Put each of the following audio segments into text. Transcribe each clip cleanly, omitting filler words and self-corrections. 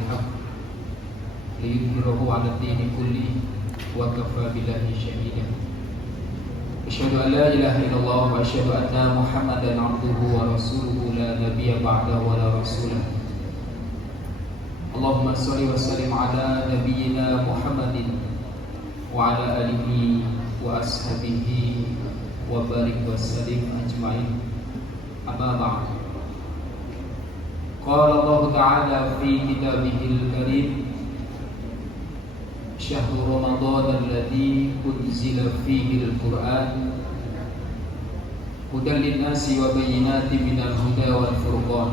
بالحق ليظهره على الدين كله وكفى بالله شهيدا. أشهد أن لا إله إلا الله وأشهد أن محمدا عبده ورسوله لا نبي بعده ولا رسوله. اللهم صل وسلم على نبينا محمد وعلى آله وأصحابه وبارك وسلم أجمعين. أما بعد، قال الله تعالى في كتابه الكريم: شهر رمضان الذي أنزل فيه القرآن هدى للناس وبينات من الهدى والفرقان.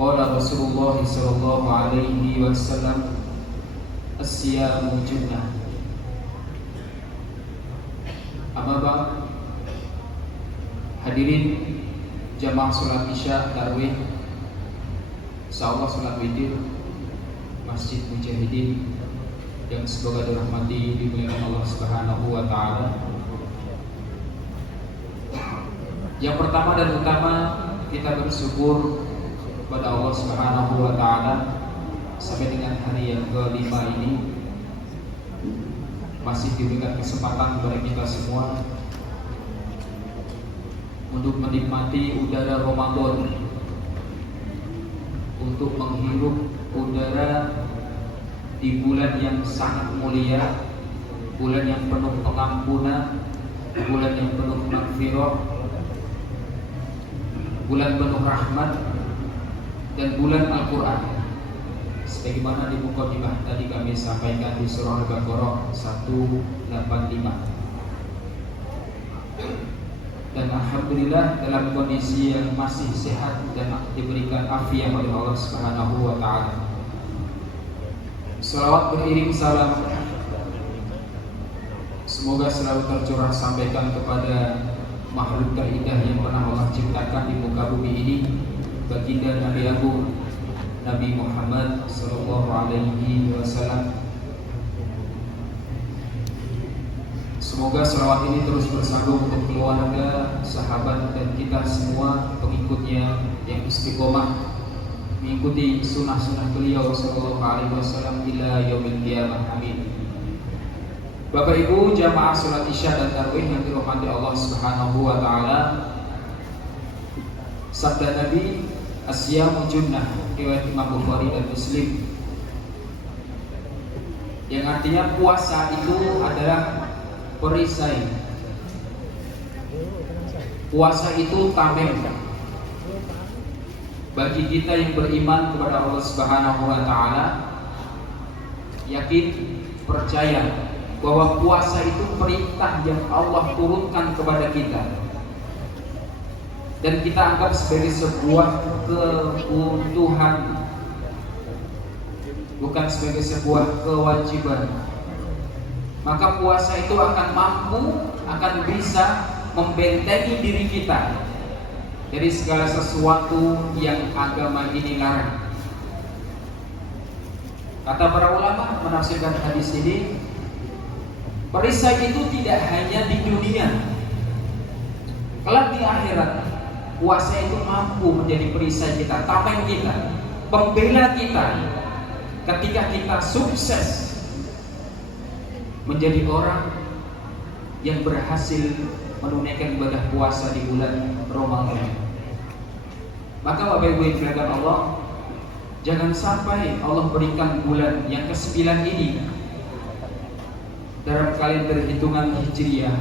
قال رسول الله صلى الله عليه وسلم: الصيام جنة. Amma ba'd. Hadirin jamaah sholat isya tarawih, insyaallah sholat witir Masjid Mujahidin yang semoga dirahmati dimuliakan Allah Subhanahu wa taala. Yang pertama dan utama, kita bersyukur kepada Allah Subhanahu wa taala sampai dengan hari yang ke-5 ini masih diberikan kesempatan kepada kita semua untuk menikmati udara Ramadan, untuk menghirup udara di bulan yang sangat mulia, bulan yang penuh pengampunan, bulan yang penuh maghfirah, bulan penuh rahmat, dan bulan Al-Quran. Sebagaimana di mukadimah tadi kami sampaikan di surah Al-Baqarah 185. Dan alhamdulillah dalam kondisi yang masih sehat dan diberikan afiat oleh Allah Subhanahu wa taala. Salawat beriring salam semoga selalu tercurah sampaikan kepada makhluk terindah yang pernah Allah ciptakan di muka bumi ini, baginda Nabi Agung Nabi Muhammad sallallahu alaihi wasallam. Semoga salawat ini terus bersambung untuk keluarga, sahabat, dan kita semua pengikutnya yang istiqomah mengikuti sunnah-sunnah beliau sallallahu alaihi wasallam ila yaumil qiyamah. Amin. Bapak Ibu jamaah salat isya dan tarawih yang dirahmati Allah Subhanahu wa taala, sabda Nabi, "As-siyamu junnah," riwayat Imam Bukhari dan Muslim, yang artinya puasa itu adalah perisai. Puasa itu tameng bagi kita yang beriman kepada Allah Subhanahu wa taala, yakin, percaya bahwa puasa itu perintah yang Allah turunkan kepada kita dan kita anggap sebagai sebuah kebutuhan, bukan sebagai sebuah kewajiban. Maka puasa itu akan mampu, akan bisa membentengi diri kita dari segala sesuatu yang agama ini larang. Kata para ulama menafsirkan hadis ini, perisai itu tidak hanya di dunia, kelak di akhirat puasa itu mampu menjadi perisai kita, tameng kita, pembela kita ketika kita sukses menjadi orang yang berhasil menunaikan ibadah puasa di bulan Ramadan. Maka Bapak Ibu yang dimuliakan Allah, jangan sampai Allah berikan bulan yang ke-9 ini dalam kalender hitungan Hijriah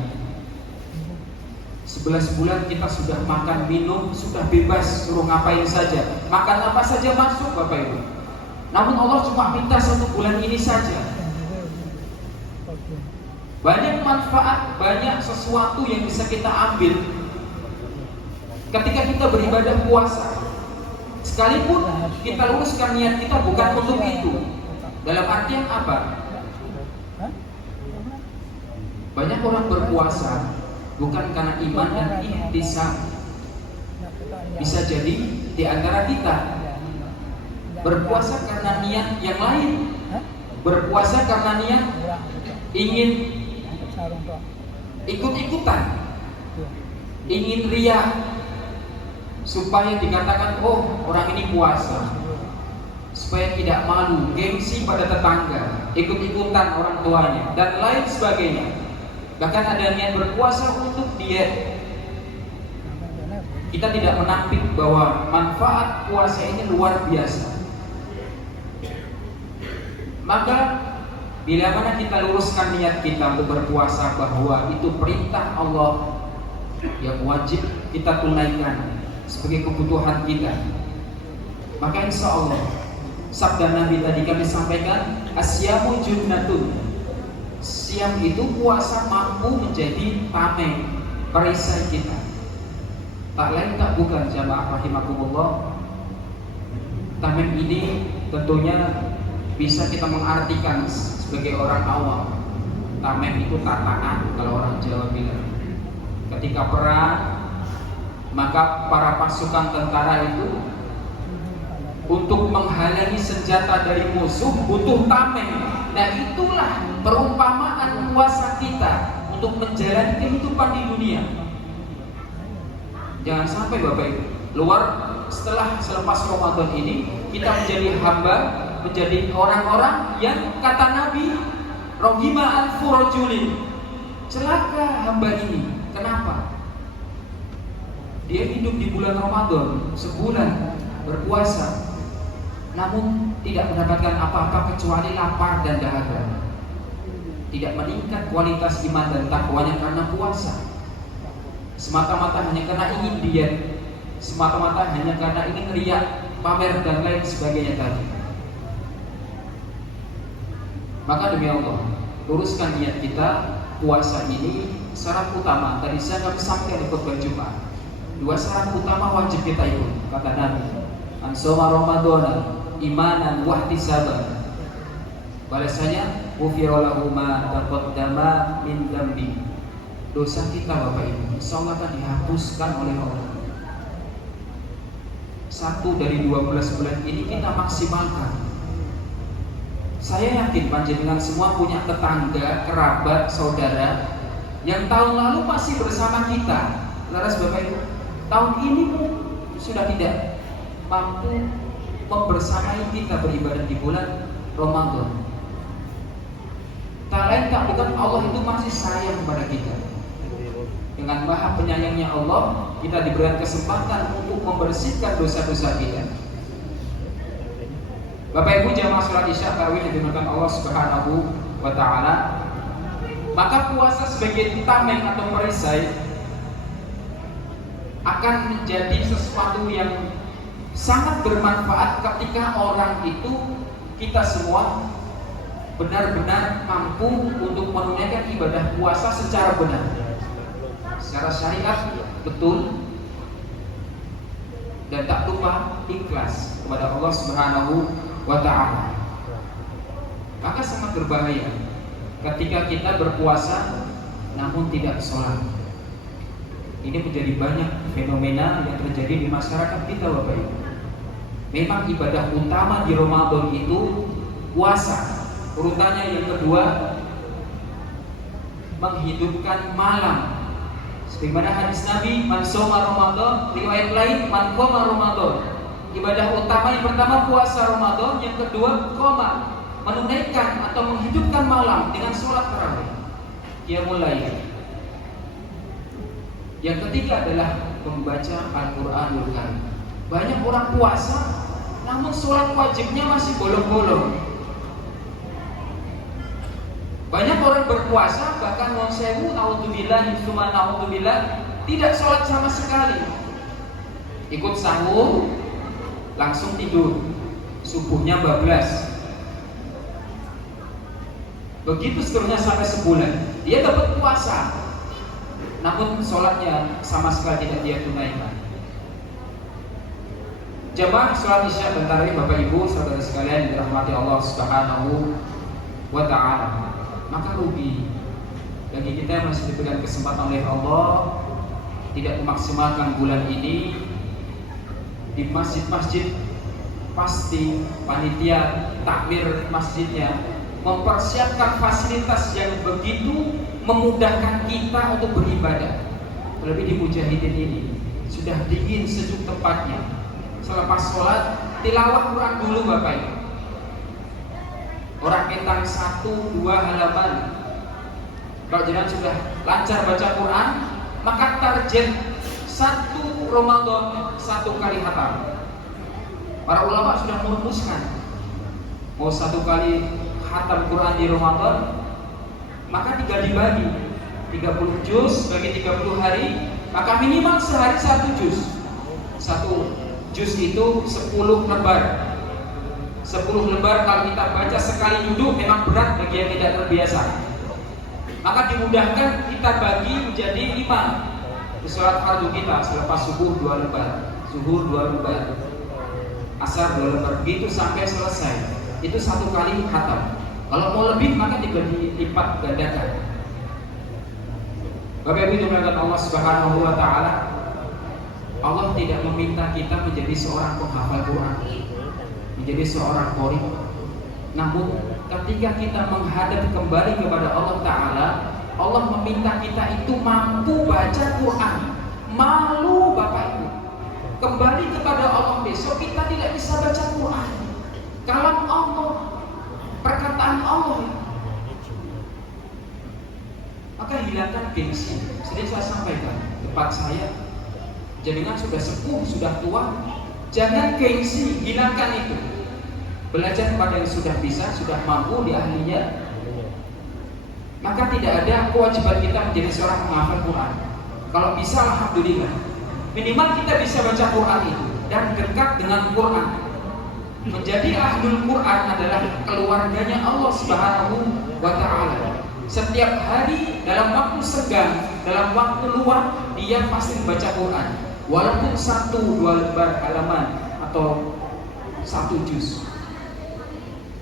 11 bulan kita sudah makan, minum, sudah bebas, suruh ngapain saja, makan apa saja masuk Bapak Ibu. Namun Allah cuma minta 1 bulan ini saja. Banyak manfaat, banyak sesuatu yang bisa kita ambil ketika kita beribadah puasa. Sekalipun kita luruskan niat kita bukan untuk itu. Dalam artian apa? Banyak orang berpuasa bukan karena iman dan ihtisab. Bisa jadi di antara kita berpuasa karena niat yang lain, berpuasa karena niat ingin ikut-ikutan, ingin riya supaya dikatakan, oh orang ini puasa, supaya tidak malu, gengsi pada tetangga, ikut-ikutan orang tuanya dan lain sebagainya. Bahkan ada niat berpuasa untuk diet. Kita tidak menampik bahwa manfaat puasa ini luar biasa. Maka bila mana kita luruskan niat kita untuk berpuasa bahwa itu perintah Allah yang wajib kita tunaikan sebagai kebutuhan kita, maka insya Allah sabda Nabi tadi kami sampaikan, asyamu junnatun. Siam itu puasa mampu menjadi tameng, perisai kita. Tak lain tak bukan jamaah rahimakumullah. Tameng ini tentunya bisa kita mengartikan sebagai orang awam. Tameng itu tataan kalau orang Jawa bilang. Ketika perang, maka para pasukan tentara itu untuk menghalangi senjata dari musuh butuh tameng. Nah itulah perumpamaan puasa kita untuk menjalani kehidupan di dunia. Jangan sampai Bapak Ibu selepas Ramadan ini kita menjadi hamba, menjadi orang-orang yang kata Nabi rohima al-furajulin, celaka hamba ini. Kenapa? Dia hidup di bulan Ramadan sebulan berpuasa, namun tidak mendapatkan apa-apa kecuali lapar dan dahaga. Tidak meningkat kualitas iman dan takwanya karena puasa. Semata-mata hanya karena ingin diet, semata-mata hanya karena ingin riak, pamer dan lain sebagainya tadi. Maka demi Allah, luruskan niat kita. Puasa ini syarat utama. Tadi kami sampaikan di khutbah Jumat. 2 syarat utama wajib kita ikut. Kata Nabi, "Man shoma Ramadhana imanan wa ihtisaban." Balasannya, "Ghufira lahu ma taqaddama min dzambi." Dosa kita Bapak Ibu insyaallah akan dihapuskan oleh Allah. 1 dari 12 bulan ini kita maksimalkan. Saya yakin panjenengan semua punya tetangga, kerabat, saudara yang tahun lalu masih bersama kita. Laras Bapak Ibu, tahun ini sudah tidak mampu membersamai kita beribadah di bulan Ramadan. Tak lain tak bukan Allah itu masih sayang kepada kita. Dengan maha penyayangnya Allah, kita diberikan kesempatan untuk membersihkan dosa-dosa kita. Bapak Ibu jamaah salat Isya tarawih yang dimuliakan Allah Subhanahu wa taala, maka puasa sebagai tameng atau perisai akan menjadi sesuatu yang sangat bermanfaat ketika orang itu, kita semua benar-benar mampu untuk menunaikan ibadah puasa secara benar, secara syariat betul, dan tak lupa ikhlas kepada Allah Subhanahu wa ta'ala. Maka sangat berbahaya ketika kita berpuasa namun tidak sholat. Ini menjadi banyak fenomena yang terjadi di masyarakat kita Bapak Ibu. Memang ibadah utama di Ramadan itu puasa. Urutannya yang kedua, menghidupkan malam. Sebagaimana hadis Nabi, "Man shoma Ramadan", riwayat lain, "Man qoma Ramadan". Ibadah utama yang pertama puasa Ramadan, yang kedua qoma, menunaikan atau menghidupkan malam dengan sholat tarawih, qiyamul lail. Yang ketiga adalah membaca Al-Qur'anul Karim. Banyak orang puasa namun sholat wajibnya masih bolong-bolong. Banyak orang berpuasa bahkan monsewu naudzubillah summa naudzubillah tidak sholat sama sekali. Ikut sahur langsung tidur, subuhnya bablas. Begitu seterusnya sampai sebulan. Dia dapat puasa, namun sholatnya sama sekali tidak dia tunaikan. Jamaah sholat Isya bentar lagi Bapak Ibu saudara sekalian dirahmati Allah Subhanahu wa ta'ala. Maka rugi bagi kita yang masih diberikan kesempatan oleh Allah tidak memaksimalkan bulan ini. Di masjid-masjid pasti panitia takmir masjidnya mempersiapkan fasilitas yang begitu memudahkan kita untuk beribadah. Terlebih di Mujahidin ini sudah dingin sejuk tempatnya. Selepas sholat tilawah Quran dulu Bapak Ibu. Orang ketang 1-2 halaman. Kalau jenengan sudah lancar baca Quran, maka target 1 Ramadan 1 kali khatam. Para ulama sudah merumuskan, mau 1 kali khatam Quran di Ramadan, maka tinggal dibagi 30 juz bagi 30 hari, maka minimal sehari 1 juz. 1 juz itu 10 lembar. 10 lembar kalau kita baca sekali duduk memang berat bagi yang tidak terbiasa. Maka dimudahkan kita bagi menjadi 5. Sholat fardu kita selepas subuh 2 lembar, zuhur 2 lembar, asar 2 lembar, begitu sampai selesai. Itu 1 kali khatam. Kalau mau lebih maka dilipat gandakan. Bapak Ibu dimuliakan Allah Subhanahu wa taala, Allah tidak meminta kita menjadi seorang penghafal Quran, menjadi seorang qori. Namun ketika kita menghadap kembali kepada Allah Ta'ala, Allah meminta kita itu mampu baca Quran. Malu Bapak Ibu, kembali kepada Allah besok kita tidak bisa baca Quran. Kalam Allah, perkataan Allah. Maka hilangkan gengsi. Sering saya sampaikan, tempat saya, jenengan sudah sepuh, sudah tua, jangan gengsi, hilangkan itu. Belajar pada yang sudah bisa, sudah mampu di ahlinya. Maka tidak ada kewajiban kita menjadi seorang penghafal Quran. Kalau bisa alhamdulillah, minimal kita bisa baca Quran itu dan dekat dengan Quran. Menjadi ahlul Quran adalah keluarganya Allah Subhanahu wa taala. Setiap hari dalam waktu senggang, dalam waktu luang, dia pasti membaca Quran. Walaupun 1-2 lembar halaman atau 1 juz.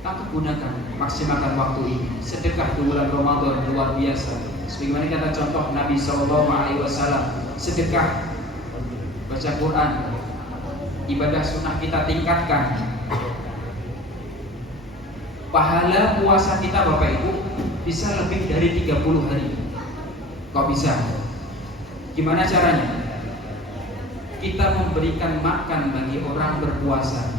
Maka gunakan, maksimalkan waktu ini. Sedekah di bulan Ramadan luar biasa. Sebagaimana kata contoh Nabi SAW, sedekah, baca Quran, ibadah sunnah kita tingkatkan. Pahala puasa kita Bapak Ibu bisa lebih dari 30 hari. Kok bisa? Gimana caranya? Kita memberikan makan bagi orang berpuasa.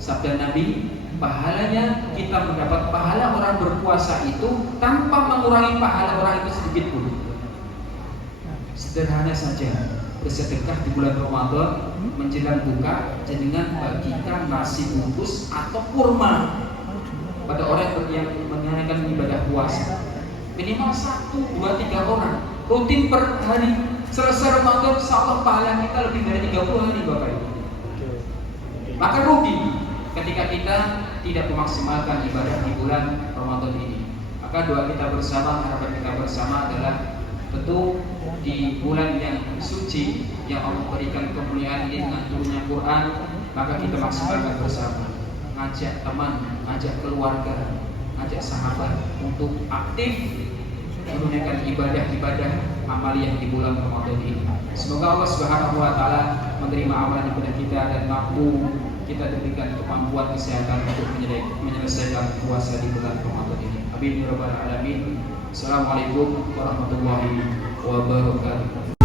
Sabda Nabi, pahalanya kita mendapat pahala orang berpuasa itu tanpa mengurangi pahala orang itu sedikit pun. Sederhana saja, bersedekah di bulan Ramadan menjelang buka, jenengan bagikan nasi bungkus atau kurma pada orang yang menjalankan ibadah puasa. Minimal 1, 2, 3 orang, rutin per hari. Selesai Ramadan, insyaallah pahala kita lebih dari 30 hari Bapak Ibu. Maka rugi ketika kita tidak memaksimalkan ibadah di bulan Ramadan ini. Maka doa kita bersama, harapan kita bersama adalah tentu di bulan yang suci yang Allah berikan kemuliaan ini dengan turunnya Quran, maka kita maksimalkan bersama. Ngajak teman, ngajak keluarga, ngajak sahabat untuk aktif menunaikan ibadah-ibadah amaliyah di bulan Ramadan ini. Semoga Allah Subhanahu wa taala menerima amalan ibadah kita dan mampu kita diberikan kemampuan kesehatan untuk menyelesaikan puasa di bulan Ramadan ini. Amin ya rabbal alamin. Assalamualaikum warahmatullahi wabarakatuh.